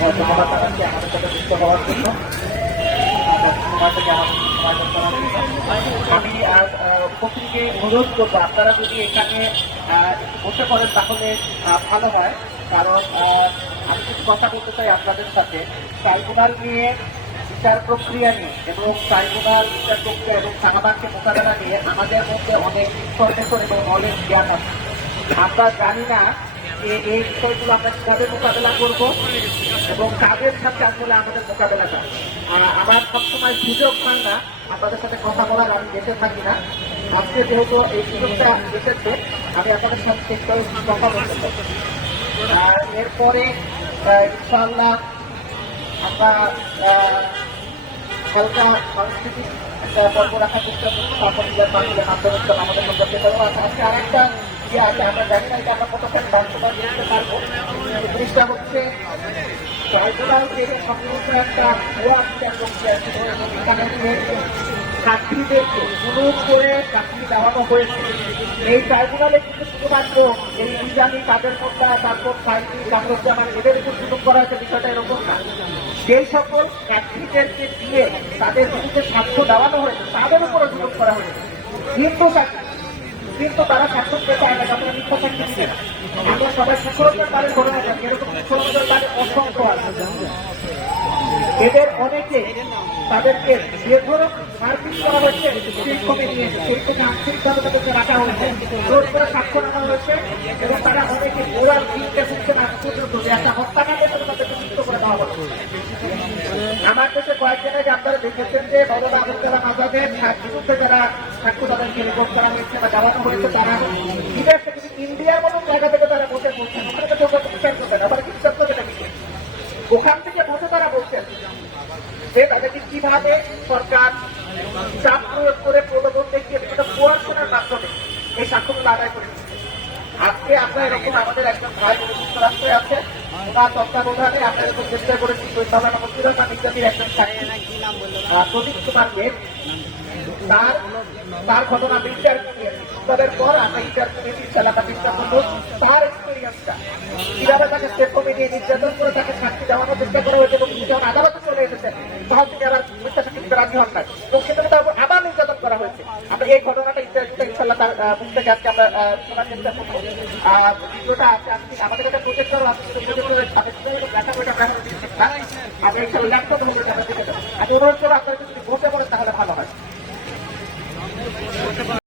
ধন্যবাদ জানাচ্ছি আমাদের সাথে যুক্ত হওয়ার জন্য। আমি উপস্থিতিকে অনুরোধ করবো আপনারা যদি এখানে বসে পড়েন তাহলে ভালো হয়, কারণ আমি কিছু কথা বলতে চাই আপনাদের সাথে ট্রাইব্যুনাল নিয়ে, বিচার প্রক্রিয়া নিয়ে এবং ট্রাইব্যুনাল বিচার প্রক্রিয়া এবং সাংবাদিককে মোকাবেলা নিয়ে আমাদের মধ্যে অনেক ইনফরমেশন এবং নলেজ জ্ঞান আছে। আমরা জানি না যে এই বিষয়গুলো আমরা কিভাবে মোকাবেলা করবো এবং কাদের সাথে আসলে আমাদের মোকাবেলাটা। আমার সবসময় সুযোগ হয় না আপনাদের সাথে কথা বলার, আমি দেশে থাকি না। আজকে যেহেতু এই সুযোগটা এসেছে আমি আপনাদের সাথে শেষ করে কথা বলতে চাই। এরপরে ইনশাআল্লাহ আমরা হালকা সাংস্কৃতিক একটা পর্ব রাখার চেষ্টা করবো, তারপর নিজের মানুষের মাধ্যমে আমাদের মধ্যে পেতে আছে। আজকে আরেকটা ইয়ে আছে, আমরা জানি না এটা আমরা কতক্ষণ বাস্তবায়ন করতে পারবো। জিনিসটা হচ্ছে ট্রাইব্যুনাল থেকে সম্পূর্ণ একটা ভুয়া বিচার প্রক্রিয়া ছিল এবং এখানে প্রার্থীদেরকে অনুরোধ করে প্রার্থী দেওয়ানো হয়েছে। এই ট্রাইব্যুনালে কিন্তু শুধুমাত্র এই ইজানি, কাদের মোল্লা, তারপর সাইদি, কামরুজ্জামান এদের উপর সুযোগ করা হয়েছে, বিষয়টা এরকম না। সেই সকল প্রার্থীদেরকে দিয়ে তাদের বিরুদ্ধে সাক্ষ্য দেওয়ানো হয়েছে তাদের উপরে সুযোগ করা হয়েছে। কিন্তু তারা সাক্ষ্য পেতে চায় না, তাদের মিথ্যা সাক্ষী দিচ্ছে না। আমরা সবাই সুখরতার তারে ঘটনা থাকি, এরকম সুখরতার তারে অসংখ্য আছে। এদের অনেকে তাদেরকে যে ধরুন মারপিট করা হয়েছে সেই কমে নিয়েছে, সেই থেকে আর্থিকভাবে তাদেরকে রাখা হয়েছে, জোর করে সাক্ষ্য নেওয়া হয়েছে এবং তারা অনেকে ওরার দিনকে শুনছে না পর্যন্ত যে একটা হত্যাকাণ্ডের সাথে তাদেরকে মুক্ত করে দেওয়া হচ্ছে। আমার দেশে কয়েকজন আগে আপনারা দেখেছেন যে মৌলানা আবুল কালাম আজাদের বিরুদ্ধে যারা সাক্ষ্য তাদেরকে রেকর্ড করা হয়েছে বা দেওয়ানো হয়েছে, তারা বিদেশ থেকে ইন্ডিয়ার মতো জায়গা থেকে তারা বসে বলছেন, ওখানে তো কেউ বিচার করবেন, আবার বিচার করবে নাকি ওখান থেকে বসে তারা বলছেন যে তাদেরকে কিভাবে সরকার চাপ প্রয়োগ করে প্রলোভন দেখিয়ে বিভিন্ন কোয়ার্শনের মাধ্যমে এই সাক্ষ্যগুলো আদায় করে দিচ্ছে। আজকে আমরা এরকম আমাদের একজন ভাই যুক্তরাষ্ট্রে আছে, ওনার তত্ত্বাবধানে আমরা এরকম চেষ্টা করেছি ইত্যাদির একজন প্রদীপ কুমার দেব, তার ঘটনা ইন্টারভিউর পর আমরা ইন্টারভিউ চালাটা চেষ্টা করবো তার এক্সপিরিয়েন্সটা কিভাবে তাকে স্টেপ কমিটি নির্যাতন করে তাকে শাস্তি দেওয়ানোর চেষ্টা করা হয়েছে এবং যখন আদালতে চলে এসেছেন তখন তিনি আবার মিথ্যা সাক্ষী দিতে রাজি হন না এবং সেখানে তার উপর আবার নির্যাতন করা হয়েছে। আমরা এই ঘটনাটা ইন্টারভিউটা ইনশাল্লাহ তার মুখ থেকে আজকে আমরা শোনার চেষ্টা করবো। ভিডিওটা আছে আমাদের কাছে প্রজেক্ট করো, আমি ইনশাল্লাহ ল্যাপটপ আমি অনুরোধ করবো আপনারা যদি বসে পড়েন তাহলে ভালো হয়।